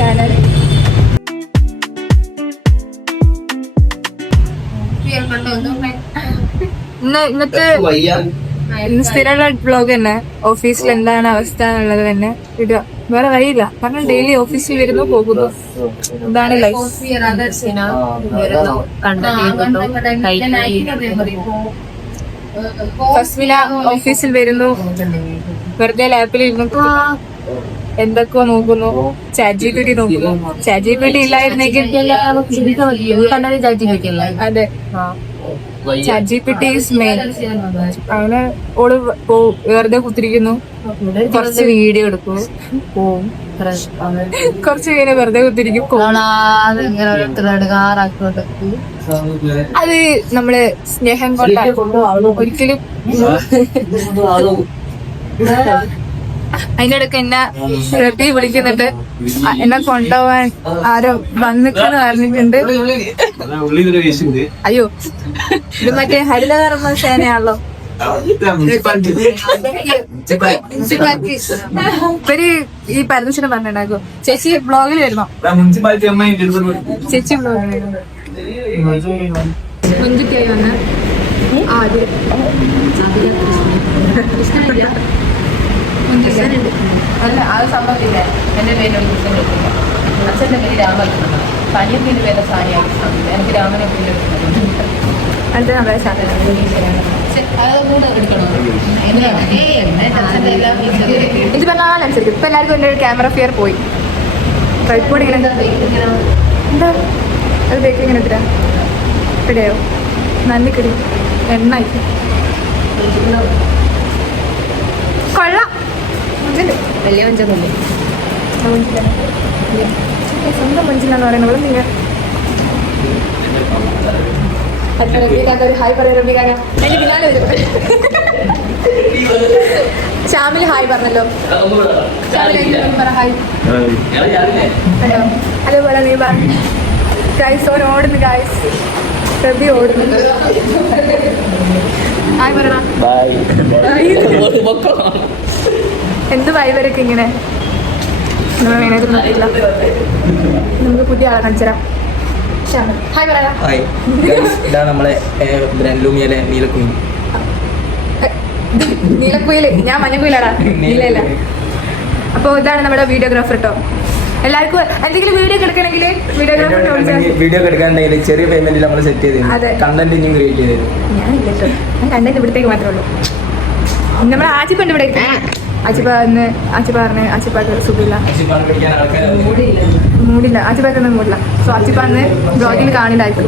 Channel. ഇന്നത്തെ സ്ഥിരമുള്ള blog തന്നെ. ഓഫീസിൽ എന്താണ് അവസ്ഥ എന്നുള്ളത് തന്നെ ഇടുക. വേറെ വഴിയില്ല, കാരണം ഡെയിലി ഓഫീസിൽ വരുന്നു പോകുന്നു. ഇതാണ് ലൈഫ്. ഫസ്മിന ഓഫീസിൽ വരുന്നു, വെറുതെ ലാപ്പിൽ ഇരുന്നു എന്തൊക്കെയോ നോക്കുന്നു. ചാറ്റ് ജിപിടി നോക്കുന്നു. ചാറ്റ് ജിപിടി ഇല്ലായിരുന്നെങ്കിൽ അതെ, ചാറ്റ് ജിപിടി ഈസ് മെയിൻ. അങ്ങനെ ഓള് വെറുതെ കുത്തിരിക്കുന്നു, കുറച്ച് വീഡിയോ എടുക്കും, പോവും. കുറച്ച് പേര് വെറുതെ കുത്തിരിക്കും. അത് നമ്മള് സ്നേഹം കൊണ്ടാണ്. ഒരിക്കലും അതിന്റെ ഇടയ്ക്ക് എന്നെ റബി വിളിക്കുന്നുണ്ട്, എന്നെ കൊണ്ടുപോവാൻ ആരോ വന്നിട്ടെന്ന് പറഞ്ഞിട്ടുണ്ട്. അയ്യോ, ഇത് മറ്റേ ഹരിതകർമ്മ സേനയാണല്ലോ. ഇവര് ഈ പരദൂഷണം പറഞ്ഞിട്ടുണ്ടാക്കും. ചേച്ചി ബ്ലോഗിൽ വരുന്നോ? ചേച്ചി ബ്ലോഗിൽ വരുന്നു. മുഞ്ചിക്കായി വന്ന അല്ല, അത് സംഭവത്തില്ല. എന്റെ പേരിലൊരു പുസ്തകം കിട്ടില്ല. അച്ഛന്റെ പേര് രാമകൃഷ്ണൻ, പനിയത്തിന്റെ പേര് സാനിയാക്കി. എനിക്ക് രാമനെ പേര് അടുത്ത നമ്മളെ ഇത് പറഞ്ഞാലനുസരിക്കും. ഇപ്പൊ എല്ലാവർക്കും എൻ്റെ ക്യാമറ ഫിയർ പോയി. ട്രൈപ്പോഡ് ഇങ്ങനെ എന്താ അത് ബേക്ക് ഇങ്ങനെ എത്ര കിടയോ നല്ല കിടി എണ്ണ കൊള്ളാം. വലിയ മഞ്ചൊന്നുമില്ല, സ്വന്തം മഞ്ചിലാന്ന് പറയുന്നത്. നിങ്ങൾ ഒരു ഹായ് പറയാം. റബിക്കാക്ക എന്റെ പിന്നാലെ വരും. ഷാമില് ഹായ് പറഞ്ഞല്ലോ. പറ ഹായ്. അതേപോലെ നീ ഗൈസ് ഓൻ ഓടുന്നു. ഗൈസ് റബി ഓടുന്നുണ്ട്. ഹായ് പറ. എന്ത് വൈവരൊക്കെ ഇങ്ങനെ നമുക്ക് പുതിയ ആളെ കാണിച്ചുതരാം. ഇതാണ് നമ്മളെ ലൂമിയയിലെ നീലക്കുയിൽ. നീലക്കുയില്, ഞാൻ മഞ്ഞക്കുയിലാടാ, നീലല്ല. അപ്പൊ ഇതാണ് നമ്മുടെ വീഡിയോഗ്രാഫർ കേട്ടോ. എല്ലാവർക്കും എന്തെങ്കിലും വീഡിയോ എടുക്കണമെങ്കിൽ വീഡിയോ എടുക്കാണ്ടെങ്കിൽ ചെറിയ പേയ്മെന്റിൽ നമ്മൾ സെറ്റ് ചെയ്ത് കണ്ടന്റ് ക്രിയേറ്റ് ചെയ്ത്. ഞാനില്ല കേട്ടോ, ഞാൻ കണ്ടന്റ് ഇവിടത്തേക്ക് മാത്രമേ ഉള്ളൂ. നമ്മൾ ആച്ചിപ്പണ്ട് ഇവിടെ ആച്ചിപ്പാന്ന് ആച്ചിപ്പാറിന് ആച്ചിപ്പാക്ക് സുഖമില്ല, മൂടില്ല. ആച്ചിപ്പാക്കൊന്നും മൂടില്ല. സോ ആച്ചിപ്പാന്ന് ബ്ലോഗിൽ കാണില്ലായിരിക്കും.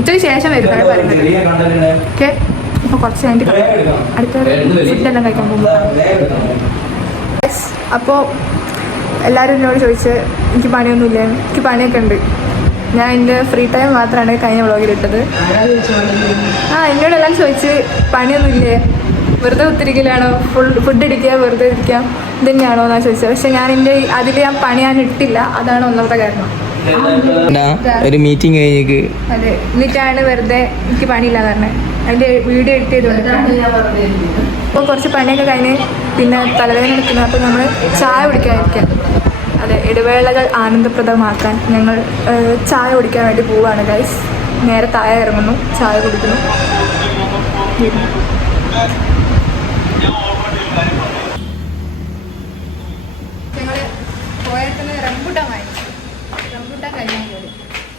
ഉച്ചയ്ക്ക് ശേഷം വരും പറയുന്നത്. ഓക്കെ, അപ്പോൾ കുറച്ച് കഴിഞ്ഞിട്ട് അടുത്ത ഫുഡെല്ലാം കഴിക്കാൻ പോകുമ്പോൾ. അപ്പോൾ എല്ലാവരും എന്നോട് ചോദിച്ച് എനിക്ക് പണിയൊന്നുമില്ല. എനിക്ക് പണിയൊക്കെ ഉണ്ട്. ഞാൻ എൻ്റെ ഫ്രീ ടൈം മാത്രമാണ് കഴിഞ്ഞ വ്ളോഗിലിട്ടത്. എന്നോട് എല്ലാം ചോദിച്ച് പണിയൊന്നുമില്ലേ, വെറുതെ ഒത്തിരിക്കലാണോ, ഫുഡ് അടിക്കുക, വെറുതെ ഇരിക്കുക, ഇത് തന്നെയാണോ എന്നാണ് ചോദിച്ചത്. പക്ഷെ ഞാൻ അതിൽ ഞാൻ പണി ഞാൻ ഇട്ടില്ല. അതാണ് ഒന്നാമത്തെ കാരണം. ഒരു മീറ്റിംഗ് കഴിഞ്ഞേക്ക് അതെ, എന്നിട്ടാണ് വെറുതെ എനിക്ക് പണിയില്ലാന്ന് പറഞ്ഞത്. അതിൻ്റെ വീഡിയോ എഡിറ്റ് ചെയ്തുകൊണ്ട് അപ്പോൾ കുറച്ച് പണിയൊക്കെ കഴിഞ്ഞ് പിന്നെ തലവേദന എടുക്കുന്നു. അപ്പോൾ നമ്മൾ ചായ കുടിക്കാതിരിക്കാം. അതെ, ഇടവേളകൾ ആനന്ദപ്രദമാക്കാൻ ഞങ്ങൾ ചായ കുടിക്കാൻ വേണ്ടി പോവുകയാണ് ഗൈസ്. നേരെ താഴെ ഇറങ്ങുന്നു, ചായ കുടിക്കുന്നു. ഞങ്ങൾ പോയത്തിന് റംബൂട്ടാൻ വാങ്ങിച്ചു. റംബൂട്ടാൻ കഴിയാൻ പോയി.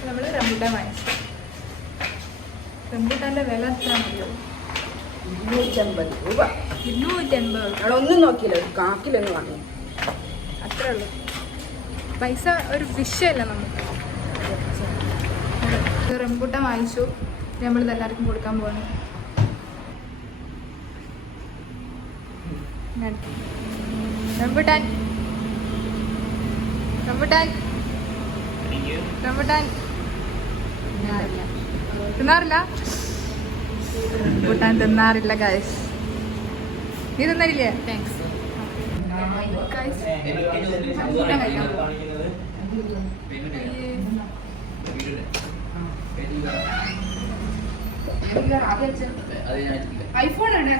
നമ്മൾ റംബൂട്ടാൻ വാങ്ങിച്ചു. റംബൂട്ടാൻ്റെ വില എത്ര മതിയോ? 250 രൂപ. 250. അവിടെ ഒന്നും നോക്കിയില്ല, ഒരു കാക്കിലൊന്ന് വാങ്ങി. അത്രേ ഉള്ളൂ. പൈസ ഒരു വിഷയമല്ല നമുക്ക്. റംബൂട്ടാൻ വാങ്ങിച്ചു. നമ്മളിത് എല്ലാവർക്കും കൊടുക്കാൻ പോകുന്നു. റംബൂട്ടാൻ റംബൂട്ടാൻ റംബൂട്ടാൻ തിന്നാറില്ല. റംബൂട്ടാൻ തിന്നാറില്ല ഗൈസ്. നീ തിന്നരില്ലേ? താങ്ക്സ്. റംബൂട്ടാൻ കഴിക്കാൻ പോകും. ഐഫോണാണ്.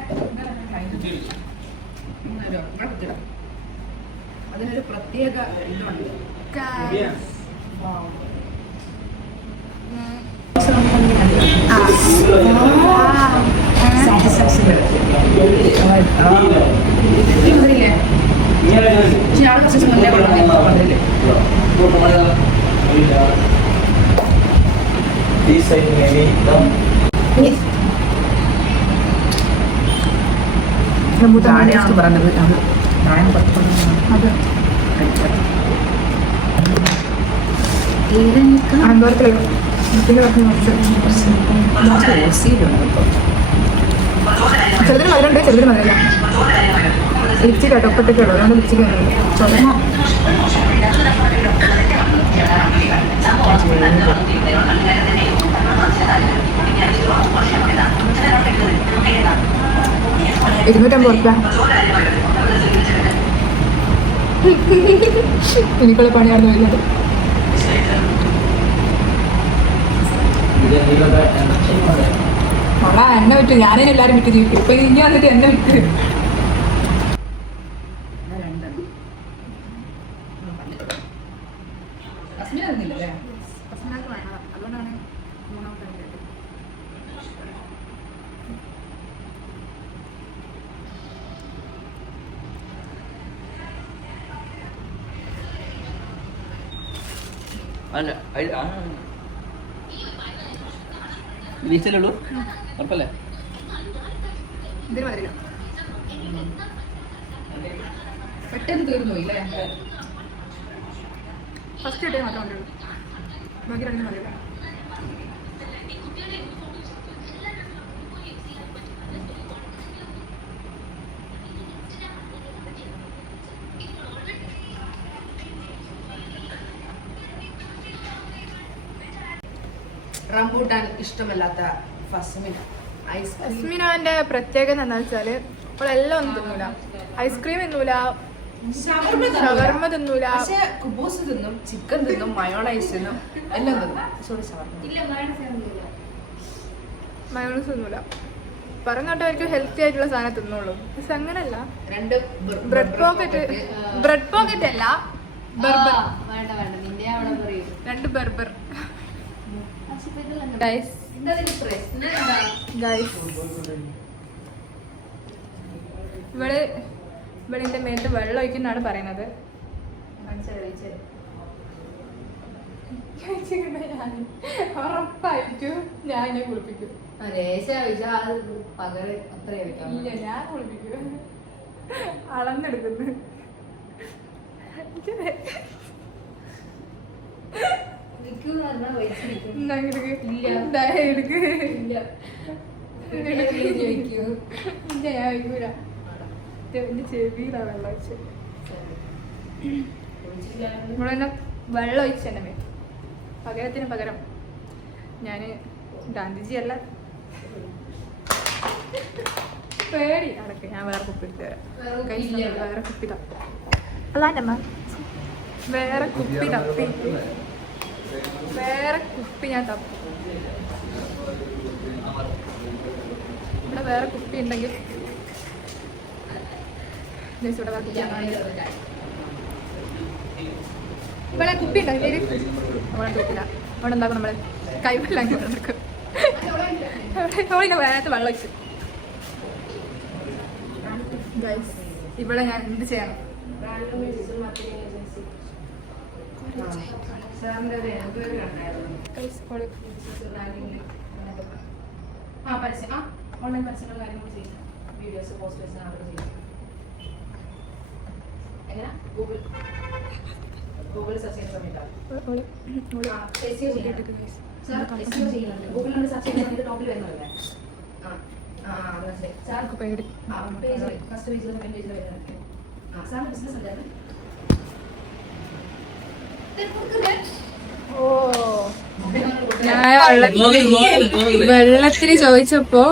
അതിനൊരു പ്രത്യേക ഇതുണ്ട്. This side maybe no. പറഞ്ഞത് അത് പ്രായം 10 ചെറുതിന് മധുരമുണ്ട്, ചെറുതിന് മധുരമില്ല. ലിപ്സ്റ്റിക് കേട്ടോ, ഒപ്പത്തേക്കുള്ളൂ, അതുകൊണ്ട് ലിപ്സ്റ്റിക് ചോദിക്കണം. $250. എനിക്കുള്ള പണിയായിരുന്നു വരുന്നത്. എന്നെ വിട്ടു, ഞാനേ എല്ലാരും വിറ്റ് ജീവിക്കും. ഇപ്പൊ ഇനി വന്നിട്ട് എന്നെ വിറ്റ്. വീട്ടിലുള്ളൂ ഉറപ്പല്ലേ? ഇതിന് മതില്ല, പെട്ടെന്ന് തീർന്നു ഇല്ലേ? ഫസ്റ്റ് കിട്ടിയ മാത്രമേ ഉള്ളൂ, ബാക്കി രണ്ടിനും മതില്ല. റംബൂട്ടാൻ ഇഷ്ടമല്ലാത്ത ഫസ്മിനാന്റെ പ്രത്യേകത എന്താ വെച്ചാല് അവളെല്ലാം ഒന്നും തിന്നൂല. ഐസ്ക്രീം തിന്നൂല, ഷവർമ തിന്നൂല, കുബൂസ് തിന്നും, ചിക്കൻ തിന്നും, മയോണൈസ് തിന്നും, എല്ലാം തിന്നും. സോറി മയോണൈസ് തിന്നൂല. പറഞ്ഞോട്ടവർക്ക് ഹെൽത്തി ആയിട്ടുള്ള സാധനം തിന്നുള്ളൂ. പക്ഷെ അങ്ങനല്ല. ബ്രെഡ് പോക്കറ്റ് അല്ല, ബർബർ. 2 ബർബർ. ഗൈസ് ഇവിടെ എന്റെ മേത്ത് വെള്ളം ഒഴിക്കുന്നാണ് പറയുന്നത്. ഉറപ്പായിരിക്കും ഞാൻ എന്നെ കുളിപ്പിക്കും. ഇല്ല, ഞാൻ കുളിപ്പിക്കും. അളന്നെടുക്കുന്നു. ചെവിയിലാ വെള്ളം ഒഴിച്ച്. നമ്മളെന്നെ വെള്ളം ഒഴിച്ച് തന്നെ മേ പകരത്തിന് പകരം ഞാന് ഗാന്ധിജി അല്ല. പേടി അടക്ക്, ഞാൻ വേറെ കുപ്പി എടുത്ത് തരാം. വേറെ കുപ്പി തപ്പി അല്ലാണ്ടമ്മ, വേറെ കുപ്പി തപ്പി, വേറെ കുപ്പി ഞാൻ തപ്പി. ഇവിടെ വേറെ കുപ്പി ഉണ്ടെങ്കിൽ ഇവിടെ കുപ്പി ഉണ്ടെങ്കിൽ അവിടെ കുപ്പില്ല. അവിടെ എന്താക്കും നമ്മള് കൈവെല്ലാം എടുക്കും. വേനത്ത് വെള്ളം വെച്ചു. ഇവിടെ ഞാൻ എന്ത് ചെയ്യണം? ഓൺലൈൻ പരസ്യങ്ങളും കാര്യങ്ങളും ചെയ്യും, വീഡിയോസ് പോസ്റ്റേഴ്സ് അതൊക്കെ ചെയ്യും. എങ്ങനെ ഗൂഗിൾ സെർച്ച് ചെയ്യുന്ന സമയത്താണ് ഗൂഗിളിൽ സെർച്ച് ചെയ്യുന്ന സമയത്ത് ടോപ്പിൽ വരുന്നതല്ലേ? ഫസ്റ്റ് പേജിൽ സെക്കൻഡ് പേജിൽ വരുന്നത്. സാറിന് ബിസിനസ് ഉണ്ടായിരുന്നു. വെള്ളത്തിന് ചോദിച്ചപ്പോ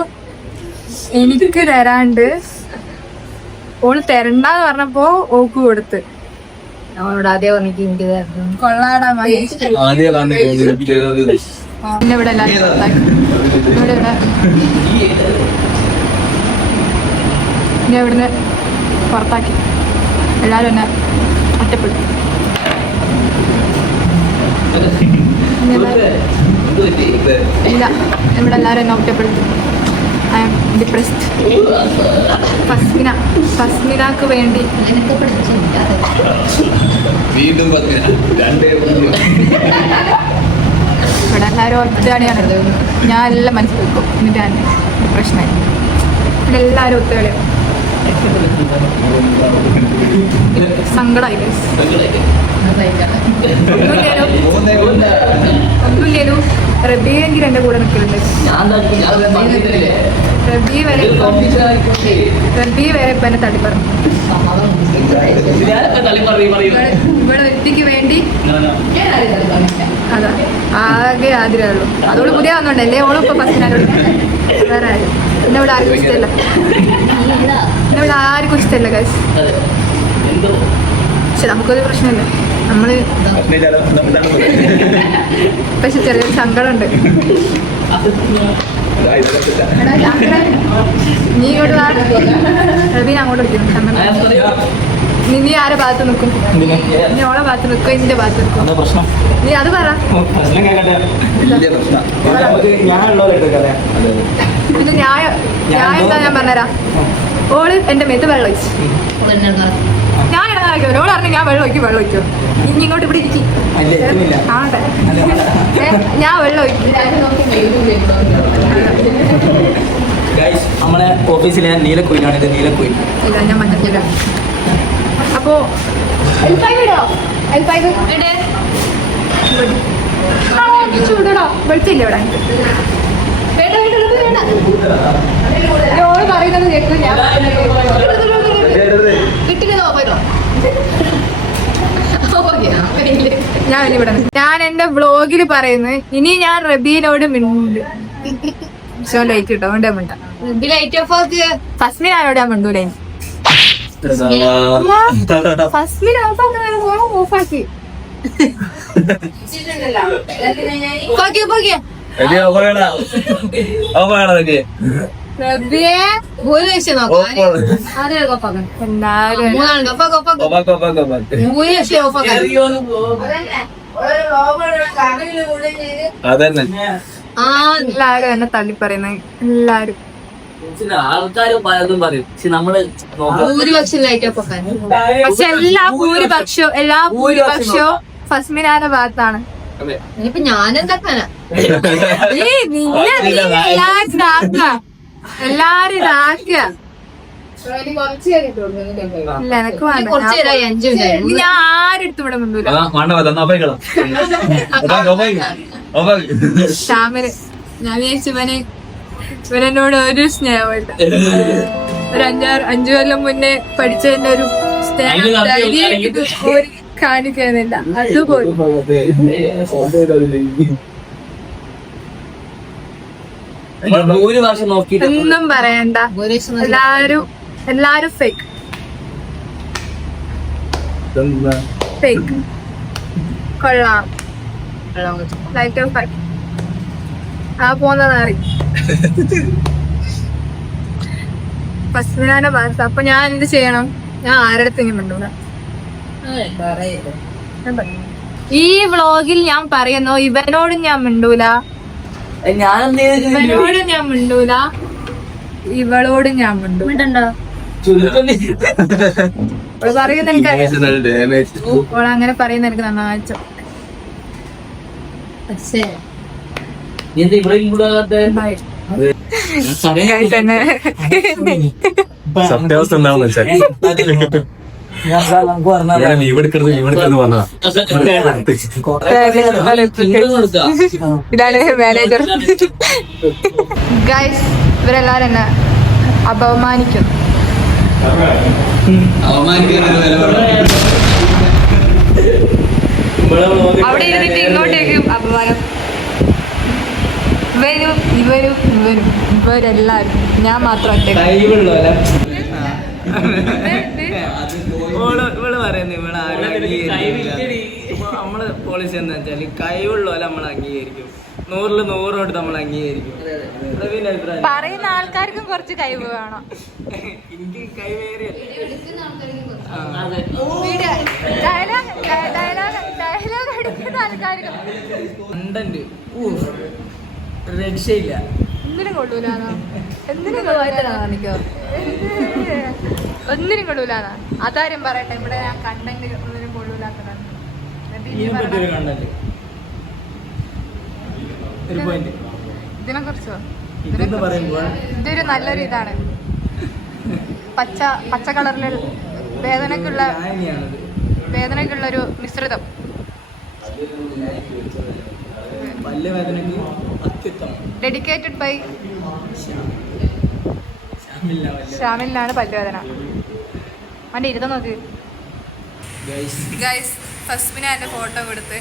എനിക്ക് തരാണ്ട് ഓള് തരണ്ടെന്ന് പറഞ്ഞപ്പോ ഓക്ക് കൊടുത്ത്. അവനോട് ആദ്യം പറഞ്ഞിട്ട് എനിക്ക് തരണം. കൊള്ളാടാ മഹേഷ്. പിന്നെ ഇവിടെ എല്ലാരും പിന്നെ ഇവിടുന്ന് പുറത്താക്കി. എല്ലാരും എന്നെ ഒറ്റപ്പെടുത്തി. ഇല്ല, ഇവിടെ എല്ലാവരും എന്നെ ഒറ്റപ്പെടുത്തും. I am depressed. ഫസ്മിനാക്ക് വേണ്ടി ഇവിടെ എല്ലാവരും ഒറ്റയാളിയാണ്. ഞാൻ എല്ലാം മനസ്സിലാക്കും. എന്നിട്ട് ഞാൻ ഡിപ്രഷനായി. ഇവിടെ എല്ലാവരും ഒത്തുകളിയാണ്. സങ്കടമായി ഒന്നുമില്ലേനു. റബിയെങ്കിൽ എൻ്റെ കൂടെ നിൽക്കുന്നുണ്ട്. റബി വരെ ഇപ്പൊ എന്നെ തള്ളി പറഞ്ഞു. ഇവിടെ വ്യക്തിക്ക് വേണ്ടി അതാ ആകെ ആഗ്രഹമുള്ളൂ. അതോട് പുതിയ വന്നോണ്ടല്ലേ ഓളും ഇപ്പൊ ഫസ്റ്റിനോട് വേറെ ആരും എന്നെ ഇവിടെ ആർക്കും ഇഷ്ടമല്ല. എന്നെ ഇവിടെ ആർക്കും ഇഷ്ടമല്ല ഗൈസ്. പക്ഷെ നമുക്കൊരു പ്രശ്നമില്ല. നമ്മള് പക്ഷെ ചെറിയൊരു സങ്കടമുണ്ട്. നീ ഇങ്ങോട്ട് റബീൻ അങ്ങോട്ട് വിളിക്കും. നീ ആരെ ഭാഗത്ത് നിൽക്കും? നീ ഓളെ ഭാഗത്ത് നിൽക്കും, എന്റെ ഭാഗത്ത് നിൽക്കും. നീ അത് പറ. ഇത് ന്യായം എന്താ ഞാൻ പറഞ്ഞുതരാം. ഓള് എന്റെ മേത്ത് വെള്ളം ഒഴിച്ചു. ഞാൻ ഇടങ്ങാറാക്കിയോ? ഓള് പറഞ്ഞു ഞാൻ വെള്ളം ഒഴിക്കോ. ഇനി ഇങ്ങോട്ട് ഇവിടെ ഇരിക്കും. ഞാൻ വെള്ളം ഒഴിക്കും. നമ്മളെ ഓഫീസിലെ നീലക്കുയിലാണ്. ഇത് നീലക്കുയിൽ. ഇല്ല, ഞാൻ മഞ്ഞത്തില്ല. അപ്പോ ചൂടോ വെളിച്ചില്ല ഇവിടെ. ഓള് പറയുന്നത് കേൾക്കും. ഞാൻ ഇവിടെ ഞാൻ എന്റെ വ്ളോഗിൽ പറയുന്നത് ഇനി ഞാൻ റബീനോട് മിണ്ടുണ്ട്. ലൈറ്റ് കിട്ടോ വേണ്ട മിണ്ട. ഫസ്മിനാരോട് ഞാൻ മിണ്ടൂല. ഫസ്മിൻ ഓഫാക്കി എല്ലാരും എന്നെ തള്ളി പറയുന്നത്. എല്ലാരും ആൾക്കാര് പലതും പറയും. പക്ഷെ നമ്മള് പക്ഷെ എല്ലാ ഭൂരിപക്ഷവും ഫസ്മിനാന്റെ ഭാഗത്താണ്. ഇനിയിപ്പൊ ഞാനെന്താക്കാനാ? എല്ലാരും ഇതാക്കുക. ഇല്ല എനക്ക് വേണ്ട. ഞാൻ ആരെടുത്തും ഇവിടെ മുണ്ടൂല. ശ്യാമിന് ഞാൻ വിചാരിച്ചു ഇവനെന്നോട് ഒരു സ്നേഹമില്ല. ഒരു 5 കൊല്ലം മുന്നേ പഠിച്ചതിന്റെ ഒരു സ്നേഹം കാണിക്കുന്നില്ല. അതുപോലെ ഭൂരിഭാഷം നോക്കിയിട്ട് ഒന്നും പറയണ്ട. എല്ലാരും ഫേക്ക് കൊള്ളാം. ലൈറ്റ് ഓഫ് ആക്കി ആ പോകുന്നതറി ഫസ്മിനാന്റെ ഭാഗത്ത്. അപ്പൊ ഞാൻ എന്ത് ചെയ്യണം? ഞാൻ ആരുടെ അടുത്തെങ്കിലും മിണ്ടൂല. ഈ വ്ളോഗിൽ ഞാൻ പറയുന്നു ഇവനോടും ഞാൻ മിണ്ടൂല, ഇവനോടും ഞാൻ മിണ്ടൂല, ഇവളോടും ഞാൻ മിണ്ടൂല. പറയുന്ന എനിക്ക് അങ്ങനെ പറയുന്ന എനിക്ക് നന്നാച്ചു. സത്യാവസ്ഥ എന്താണെന്ന് വെച്ചാൽ ഇതാണ് മാനേജർ. ഗൈസ് ഇവരെല്ലാരും എന്നെ അപമാനിക്കും. അവിടെ ഇരുന്നിട്ട് ഇങ്ങോട്ടേക്ക് അപമാനം. ഇവരെല്ലാരും, ഞാൻ മാത്രം ഒറ്റ. ഇവള് പറയുന്നത് ഇവിടെ ആരും അംഗീകരിക്കും. നമ്മള് പോളിസി എന്താ വെച്ചാല് കഴിവുള്ളവരെ നമ്മൾ അംഗീകരിക്കും. 100-ല് 100 കൊണ്ട് നമ്മൾ അംഗീകരിക്കും. പറയുന്ന ആൾക്കാർക്കും കുറച്ച് കഴിവ് വേണം. എനിക്ക് കഴിവേറിയ ഡയലോഗ് അടിക്കുന്ന ആൾക്കാർക്ക് കണ്ടന്റ് രക്ഷയില്ല. ഒന്നിനും കൊള്ളൂലാന്നാ ഒന്നിനും കൊള്ളൂലാന്നാ അതാരും പറയട്ടെ. ഇവിടെ ഞാൻ കണ്ടന്റ് ഒന്നിനും കൊള്ളൂലാത്തതാണ്. ഇതിനെപ്പറ്റി ഒരു കണ്ടന്റ് ഒരു പോയിന്റ് ഇതിനെ കുറിച്ചോ? ഇതെന്ന് പറയുമ്പോൾ ഇതൊരു നല്ലൊരു ഇതാണ്. പച്ച കളറിൽ വേദനക്കുള്ള ഒരു മിശ്രിതം. പല്ലുവേദനക്ക് അത്യുത്തമം. ഡെഡിക്കേറ്റഡ് ബൈ ഷാമിലിനാണ് പല്ലുവേദന. അവൻ്റെ ഇരുത്തം നോക്ക് ഗൈസ്. ഫസ്മിനെ എൻ്റെ ഫോട്ടോ കൊടുത്ത്